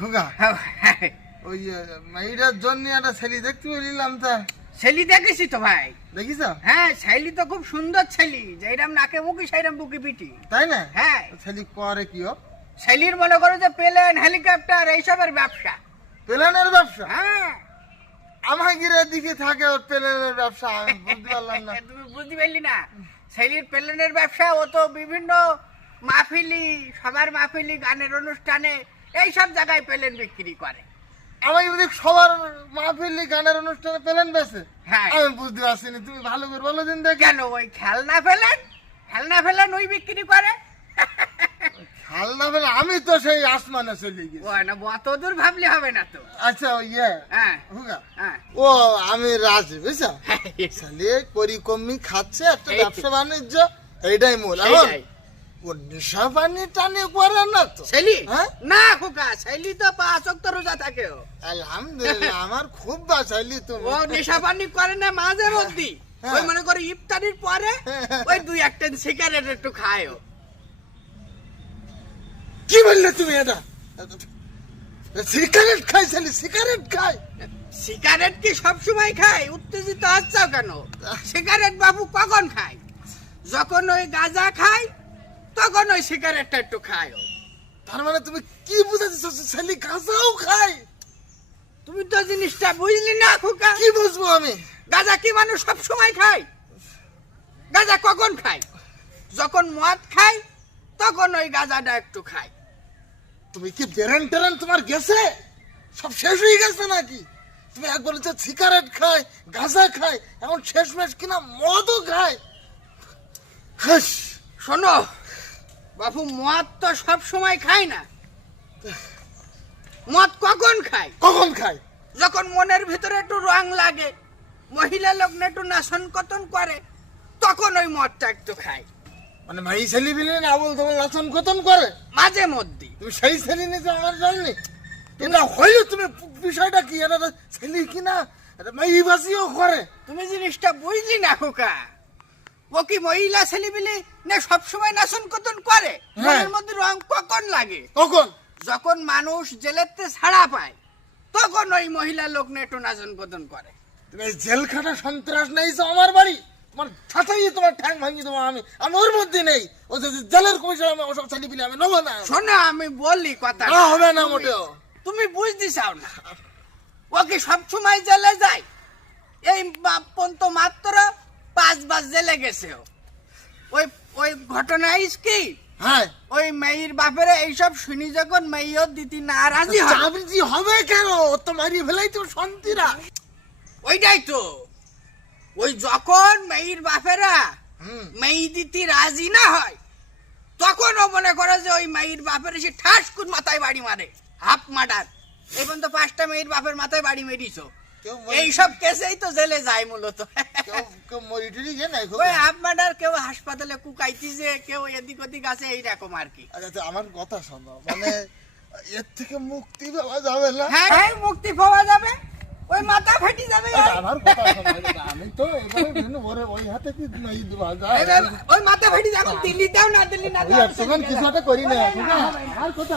খোকা ওই মেয়েটার জন্য একটা ছেলে দেখতে বলিলাম তা ছেলি দেখেছি তো ভাই। দেখিস? হ্যাঁ, ছেলি তো খুব সুন্দর ছেলি, যেরকম নাকে মুখি সেইরকম বুকি পিটি। তাই না? হ্যাঁ, ছেলে করে কি? ছেলির মনে করো যে প্লেন হেলিকপ্টার এইসবের ব্যবসা। প্লেনের ব্যবসা? হ্যাঁ, আমার গিরে দিকে থাকে ওর প্লেনের ব্যবসা, আমি বুঝতে পারলাম না। তুমি বুঝতে পারলি না? ছেলির প্লেনের ব্যবসা, ও তো বিভিন্ন মাহফিলি, সবার মাহফিলি, গানের অনুষ্ঠানে এইসব জায়গায় প্লেন বিক্রি করে। আমার যদি সবার মাহফিলি গানের অনুষ্ঠানে প্লেন বেছে, হ্যাঁ, আমি বুঝতে পারছি না। তুমি ভালো করে বলো দিন দেখে। কেন ওই খেলনা ফেলেন ওই বিক্রি করে। খেলনা ফেলে আমি তো সেই আসমানে চলে গেছি। ও না, অত দূর ভাবলে হবে না তো। আচ্ছা ইয়ে হ্যাঁ হুগা, হ্যাঁ, ও আমি রাজি বুঝছো, ছেলে পরিকর্মী খাচ্ছে, একটা ব্যবসা বাণিজ্য, এইটাই মূল। এখন ও নেশা পানি টানি করে না তো? ছেলি হ্যাঁ? না খোকা, ছেলি তো 5 ওয়াক্ত রোজা থাকে। ও আলহামদুলিল্লাহ, আমার খুব বাঁচাইলি তুমি। ও নেশা পানি করে না মাঝে মধ্যে। হ্যাঁ। ওই মনে করে ইফতারির পরে ওই 2-1টা সিগারেট একটু খায়। ও কি বললে তুমি? এটা সিগারেট খাই, ছেলে সিগারেট খাই? সিগারেট কি সব সময় খায়? উত্তেজিত হচ্ছাও কেন? সিগারেট বাবু কখন খায়? যখন ওই গাঁজা খায় তখন ওই সিগারেটটা একটু খায়। ও তার মানে তুমি কি বুঝাচ্ছ? ছেলে গাঁজাও খায়? তুমি তো জিনিসটা বুঝলি না খোকা। কি বুঝবো আমি? গাঁজা কি মানুষ সব সময় খায়? গাঁজা কখন খায়? যখন মদ খায় তখন ওই গাঁজাটা একটু খায়। তুমি কি বেরেন টেরেন তোমার গেছে? সব শেষ হয়ে গেছে নাকি? তুমি এক বলেছো সিগারেট খায়, গাঁজা খায়, এখন শেষমেশ কিনা মদও খায়। হাস, শোনো বাবু, মদ তো সব সময় খায় না। মদ কখন খায়? কখন খায়? যখন মনের ভিতরে একটু রং লাগে, মহিলা লোক না একটু নাচন কতন করে, তখন ওই মদটা একটু খায়। মানে ভাই ছেলে বিলে আবল তোমার লাচন কতন করে মাঝে মধ্যে। তুমি সেই ছেলে নিয়েছো আমার জন্য? এটা হইলে তুমি বিষয়টা কি? এটা ছেলে কিনা এটা মাইবাসিও করে? তুমি জিনিসটা বুঝলি না খোকা। ও কি মহিলা ছেলেবিলি না সবসময় নাচন কতন করে? মনের মধ্যে রং কখন লাগে? কখন? যখন মানুষ জেলেতে ছাড়া পায় তখন ওই মহিলা লোক না একটু নাচন কতন করে। তুমি জেল খাটা সন্ত্রাস নেইছো আমার বাড়ি, তোমার ছাতাই তোমার ঠ্যাং ভাঙি তোমার। আমি ওর মধ্যে নেই। ও যে জেলের কমিশন, আমি ওসব ছেলে পিলে আমি নেবো না। শোনো আমি বললি কথা না হবে না মোটেও। তুমি বুঝতে চাও না। ও কি সবসময় জেলে যায়? এই পন্ত মাত্র 5 বার জেলে গেছে। ওই ওই ঘটনা কি? হ্যাঁ, ওই মেয়ের বাপেরে এইসব শুনি যখন মেয়েও দিতি না রাজি হয়। চাবজি হবে কেন? ও তো মারি ফেলাই তো শান্তিরা। ওইটাই তো, ওই যখন মেয়ের বাপেরা হুম, মেয়ে দিতি রাজি না হয় তখন ও মনে করে যে ওই মেয়ের বাপের এসে ঠাস করে মাথায় বাড়ি মারে, হাফ মার্ডার। এই পর্যন্ত 5টা মেয়ের বাপের মাথায় বাড়ি মেরিছো। কেউ এইসব কেসেই তো জেলে যায় মূলত। কেউ মরি টরি গে নাই? ওই হাফ মার্ডার, কেউ হাসপাতালে কুকাইতি, যে কেউ এদিক ওদিক আছে, এইরকম আর কি। আচ্ছা আমার কথা শোনো, মানে এর থেকে মুক্তি পাওয়া যাবে না? হ্যাঁ, মুক্তি পাওয়া যাবে, ওই মাথা ফেটে যাবে। আমার কথা শোনো, আমি তো এবারে বিভিন্ন ওই হাতে কি নাই দেওয়া যায়? ওই মাথা ফেটে যাবে, দিল্লি দাও না দিল্লি না দাও, তখন কিছু একটা করি না। আর কথা